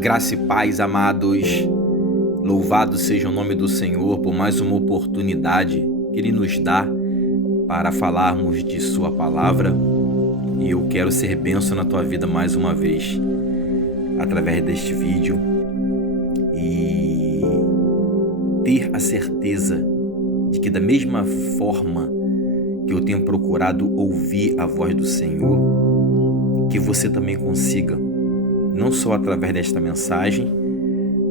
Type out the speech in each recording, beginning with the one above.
Graça e paz, amados. Louvado seja o nome do Senhor por mais uma oportunidade que Ele nos dá para falarmos de Sua palavra. E eu quero ser bênção na tua vida mais uma vez, através deste vídeo, e ter a certeza de que da mesma forma que eu tenho procurado ouvir a voz do Senhor, que você também consiga, não só através desta mensagem,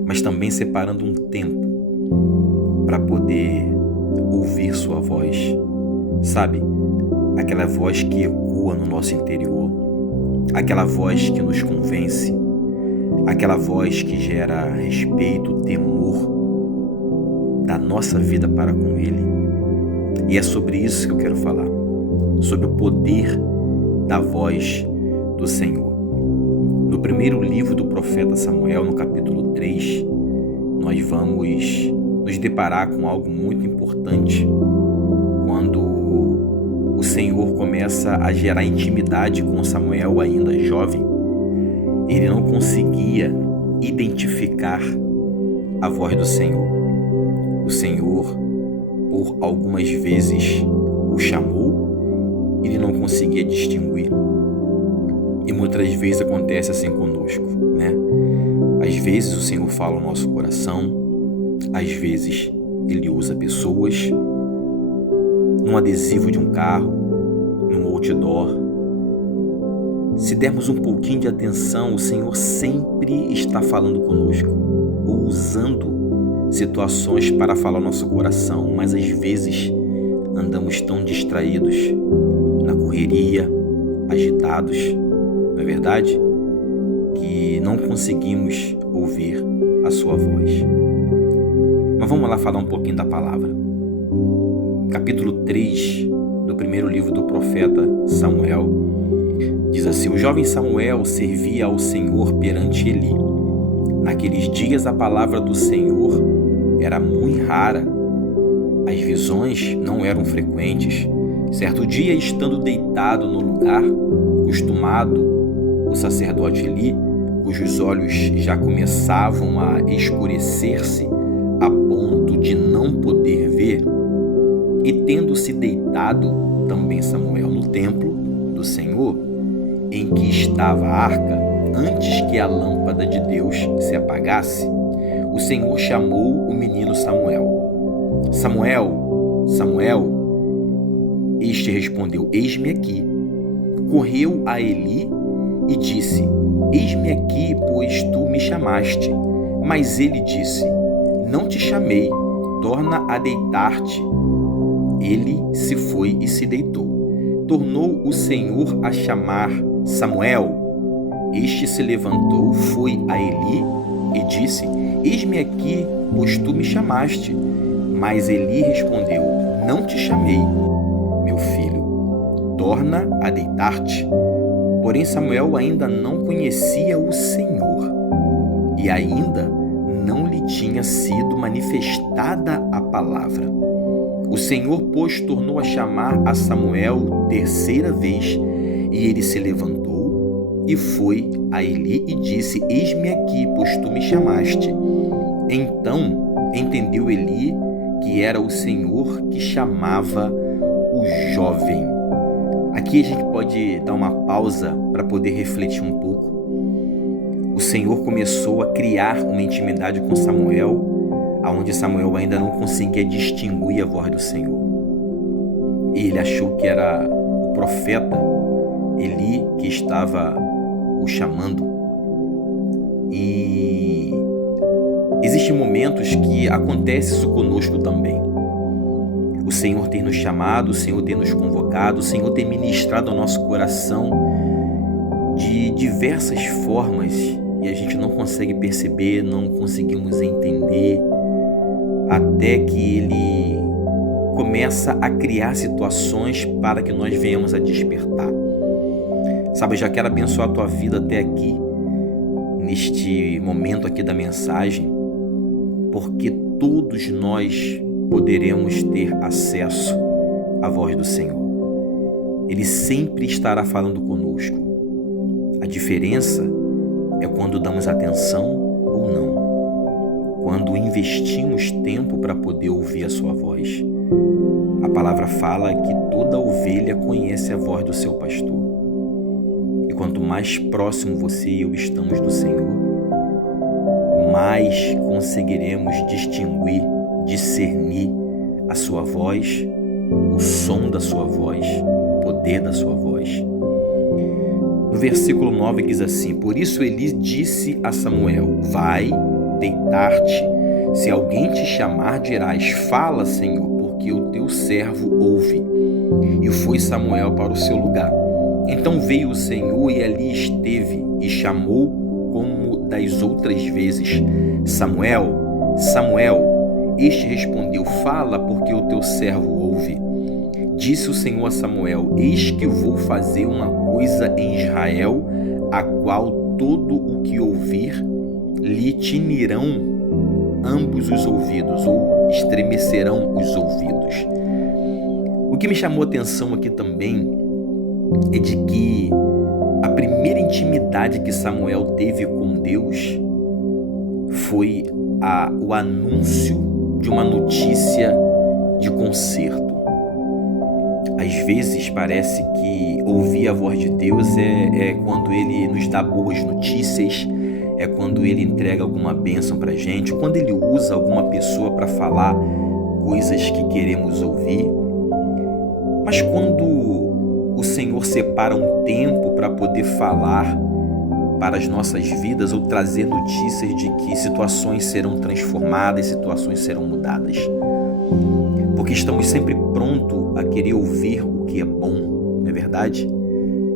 mas também separando um tempo para poder ouvir sua voz. Sabe, aquela voz que ecoa no nosso interior, aquela voz que nos convence, aquela voz que gera respeito, temor da nossa vida para com Ele. E é sobre isso que eu quero falar, sobre o poder da voz do Senhor. No primeiro livro do profeta Samuel, no capítulo 3, nós vamos nos deparar com algo muito importante quando o Senhor começa a gerar intimidade com Samuel, ainda jovem. Ele não conseguia identificar a voz do Senhor. O Senhor, por algumas vezes, o chamou, ele não conseguia distinguir. E muitas vezes acontece assim conosco, né? Às vezes o Senhor fala ao nosso coração, às vezes Ele usa pessoas, num adesivo de um carro, num outdoor. Se dermos um pouquinho de atenção, o Senhor sempre está falando conosco, ou usando situações para falar ao nosso coração, mas às vezes andamos tão distraídos, na correria, agitados, não é verdade? Que não conseguimos ouvir a sua voz. Mas vamos lá falar um pouquinho da palavra. Capítulo 3 do primeiro livro do profeta Samuel diz assim: o jovem Samuel servia ao Senhor perante Eli. Naqueles dias a palavra do Senhor era muito rara. As visões não eram frequentes. Certo dia, estando deitado no lugar costumado, o sacerdote Eli, cujos olhos já começavam a escurecer-se a ponto de não poder ver, e tendo-se deitado também Samuel no templo do Senhor, em que estava a arca, antes que a lâmpada de Deus se apagasse, o Senhor chamou o menino Samuel. Samuel, Samuel. Este respondeu: eis-me aqui. Correu a Eli e disse: eis-me aqui, pois tu me chamaste. Mas ele disse: não te chamei, torna a deitar-te. Ele se foi e se deitou. Tornou o Senhor a chamar Samuel. Este se levantou, foi a Eli e disse: eis-me aqui, pois tu me chamaste. Mas Eli respondeu: não te chamei, meu filho, torna a deitar-te. Porém Samuel ainda não conhecia o Senhor, e ainda não lhe tinha sido manifestada a palavra. O Senhor, pois, tornou a chamar a Samuel terceira vez, e ele se levantou e foi a Eli e disse: eis-me aqui, pois tu me chamaste. Então entendeu Eli que era o Senhor que chamava o jovem. Aqui a gente pode dar uma pausa para poder refletir um pouco. O Senhor começou a criar uma intimidade com Samuel, aonde Samuel ainda não conseguia distinguir a voz do Senhor. E ele achou que era o profeta Eli que estava o chamando. E existem momentos que acontece isso conosco também. O Senhor tem nos chamado, o Senhor tem nos convocado, o Senhor tem ministrado ao nosso coração de diversas formas e a gente não consegue perceber, não conseguimos entender, até que Ele começa a criar situações para que nós venhamos a despertar. Sabe, eu já quero abençoar a tua vida até aqui, neste momento aqui da mensagem, porque todos nós poderemos ter acesso à voz do Senhor. Ele sempre estará falando conosco. A diferença é quando damos atenção quando investimos tempo para poder ouvir a sua voz. A palavra fala que toda ovelha conhece a voz do seu pastor. E quanto mais próximo você e eu estamos do Senhor, mais conseguiremos distinguir, discernir a sua voz, o som da sua voz, o poder da sua voz. No versículo 9 diz assim: por isso Eli disse a Samuel: vai deitar-te, se alguém te chamar dirás, fala, Senhor, porque o teu servo ouve. E foi Samuel para o seu lugar. Então veio o Senhor e ali esteve, e chamou como das outras vezes: Samuel, Samuel. Este respondeu: fala, porque o teu servo ouve. Disse o Senhor a Samuel: eis que vou fazer uma coisa em Israel, a qual todo o que ouvir lhe tinirão ambos os ouvidos, ou estremecerão os ouvidos. O que me chamou a atenção aqui também é de que a primeira intimidade que Samuel teve com Deus foi o anúncio de uma notícia de conserto. Às vezes parece que ouvir a voz de Deus é quando Ele nos dá boas notícias, é quando Ele entrega alguma bênção para a gente, quando Ele usa alguma pessoa para falar coisas que queremos ouvir. Mas quando o Senhor separa um tempo para poder falar para as nossas vidas ou trazer notícias de que situações serão transformadas, situações serão mudadas. Porque estamos sempre prontos a querer ouvir o que é bom, não é verdade?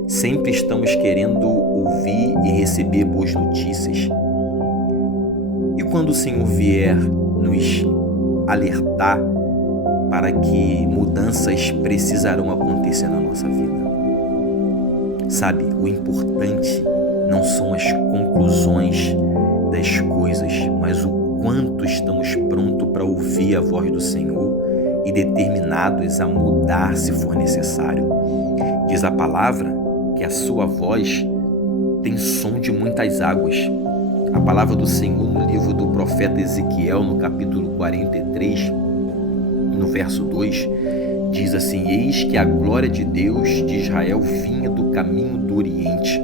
Sempre estamos querendo ouvir e receber boas notícias. E quando o Senhor vier nos alertar para que mudanças precisarão acontecer na nossa vida? Sabe, o importante não são as conclusões das coisas, mas o quanto estamos prontos para ouvir a voz do Senhor e determinados a mudar se for necessário. Diz a palavra que a sua voz tem som de muitas águas. A palavra do Senhor no livro do profeta Ezequiel, no capítulo 43, no verso 2, diz assim: eis que a glória de Deus de Israel vinha do caminho do Oriente,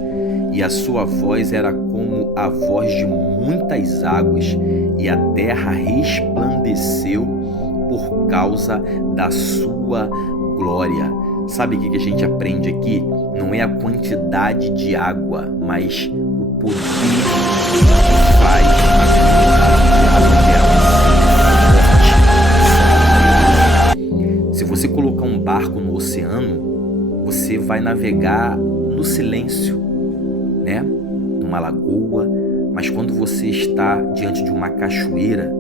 e a sua voz era como a voz de muitas águas, e a terra resplandeceu por causa da sua glória. Sabe o que a gente aprende aqui? Não é a quantidade de água, mas o poder que faz a forte. Se você colocar um barco no oceano, você vai navegar no silêncio, né? Numa lagoa, mas quando você está diante de uma cachoeira,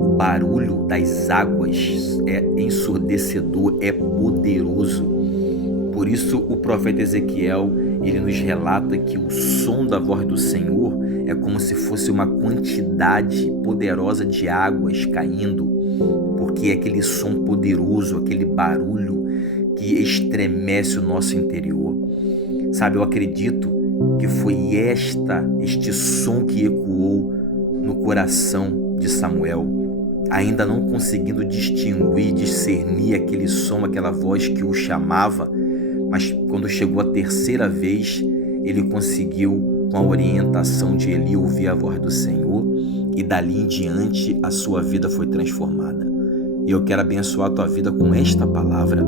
o barulho das águas é ensurdecedor, é poderoso. Por isso o profeta Ezequiel, ele nos relata que o som da voz do Senhor é como se fosse uma quantidade poderosa de águas caindo, porque é aquele som poderoso, aquele barulho que estremece o nosso interior. Sabe, eu acredito que foi este som que ecoou no coração de Samuel, ainda não conseguindo distinguir, discernir aquele som, aquela voz que o chamava, mas quando chegou a terceira vez, ele conseguiu, com a orientação de Eli, ouvir a voz do Senhor, e dali em diante a sua vida foi transformada. E eu quero abençoar a tua vida com esta palavra,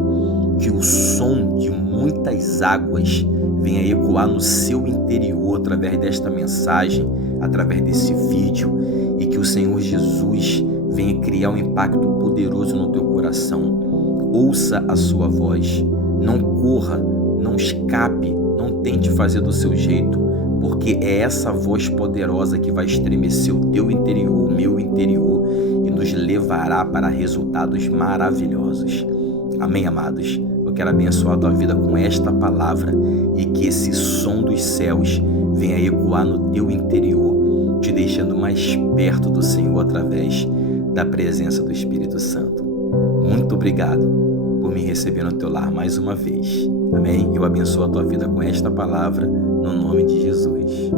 que o som de muitas águas venha ecoar no seu interior através desta mensagem, através desse vídeo, e que o Senhor Jesus venha criar um impacto poderoso no teu coração. Ouça a sua voz, não corra, não escape, não tente fazer do seu jeito, porque é essa voz poderosa que vai estremecer o teu interior, o meu interior, e nos levará para resultados maravilhosos. Amém, amados? Eu quero abençoar a tua vida com esta palavra e que esse som dos céus venha ecoar no teu interior, te deixando mais perto do Senhor através da presença do Espírito Santo. Muito obrigado por me receber no teu lar mais uma vez. Amém? Eu abençoo a tua vida com esta palavra, no nome de Jesus.